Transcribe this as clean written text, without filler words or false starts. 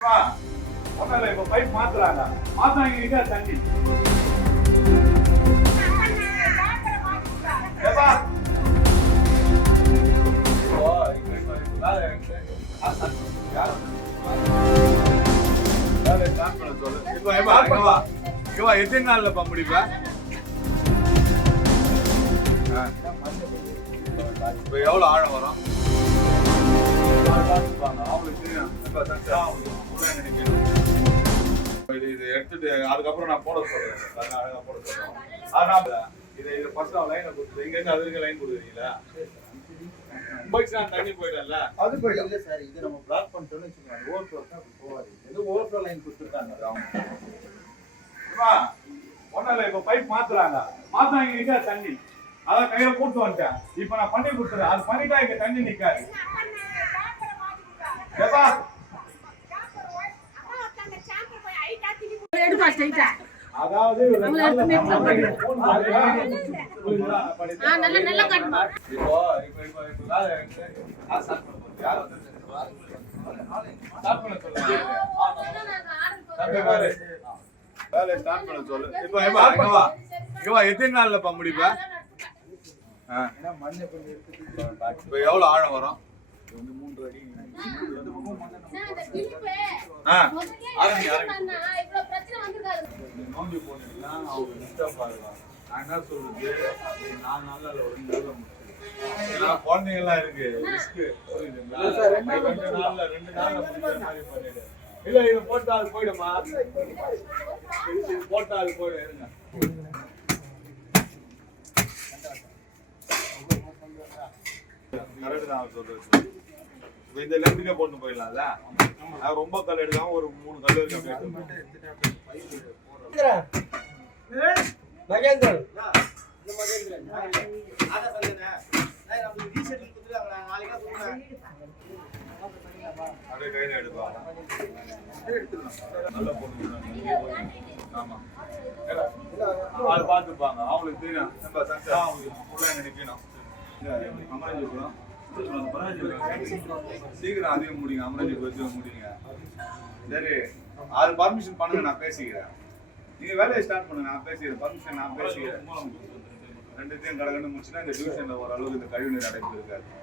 ஒன்றும் இல்லை, இப்போ பைப் மாத்துறாங்க. மாத்தாங்க தண்ணி. ஏப்பா எத்தனை நாள்ல முடிப்பா? இப்ப எவ்வளவு ஆழம் வரும்? இது எடுத்துட்டு அதுக்கப்புறம் நான் போட சொல்றேன். அழகா போட சொல்றேன். அதனால இதை ஃபர்ஸ்ட் லைனை கொடுத்து இங்க இருந்து அதுக்கு லைன் கொடுக்குறீங்களா? தண்ணி போயிடல அது போயிடும். இல்ல சார், இது நம்ம பிளாக் பண்ணிட்டோம்னு வச்சுக்கோங்க, ஓவர்ஃப்ளோ தான் போவாது. இது ஓவர்ஃப்ளோ லைன் கொடுத்துருக்காங்க. ஒன்றும் இல்லை, இப்போ பைப் மாத்துறாங்க. மாத்தாங்க தண்ணி. அதான் கையில போட்டு வந்துட்டேன். இப்ப நான் பண்ணி கொடுத்துறேன். அது பண்ணிட்டா இங்க தண்ணி நிக்காது. ஏப்பா அதாவது நல்ல கட்டணும். இப்போ வேலை ஸ்டார்ட் பண்ண சொல்லு. இப்போ எத்தனை நாள்ல முடிப்பா? இப்போ எவ்வளவு ஆழம் வரும்? 3 அடி. நோண்டி போனீங்கன்னா அவங்க டிஸ்டர்ப் ஆகுவாங்க. நான் என்ன சொல்றது, 4 நாள்ல 2 நாள்ல முடிச்சிருக்கேன். குழந்தைங்க எல்லாம் இருக்கு, ரிஸ்க் புரியுதுங்களா? 2 நாள்ல முடிக்கிற மாதிரி பண்ணிடு. இல்ல இது போட்டா அது போயிடுமா? இது போட்டா அது போயிடும். இருங்க, கரெக்ட் தான் சொல்றது. இந்த லெஃப்ட்ல போட்டு போயிடலாம்ல. ரொம்ப கல் எடுக்காம ஒரு 3 கல் வரைக்கும் அப்படியே கையில எடுப்பாங்க. நல்ல பொண்ணு. ஆமா, அது பார்த்துப்பாங்க. அவங்களுக்கு தெரியும் நினைக்கணும். சீக்கிரம் அதையும் முடிங்க. அமராஜி வச்சு முடியுங்க. சரி, அது பர்மிஷன் பண்ணுங்க, நான் பேசிக்கிறேன். நீங்க வேலையை ஸ்டார்ட் பண்ணுங்க, நான் பேசிக்கிறேன். பர்மிஷன் நான் பேசிக்கிறேன். 2த்தையும் கடகண்டு முடிச்சுன்னா இந்த டிவிஷன்ல ஓரளவுக்கு இந்த கழிவுநீர் அடைப்பு இருக்காது.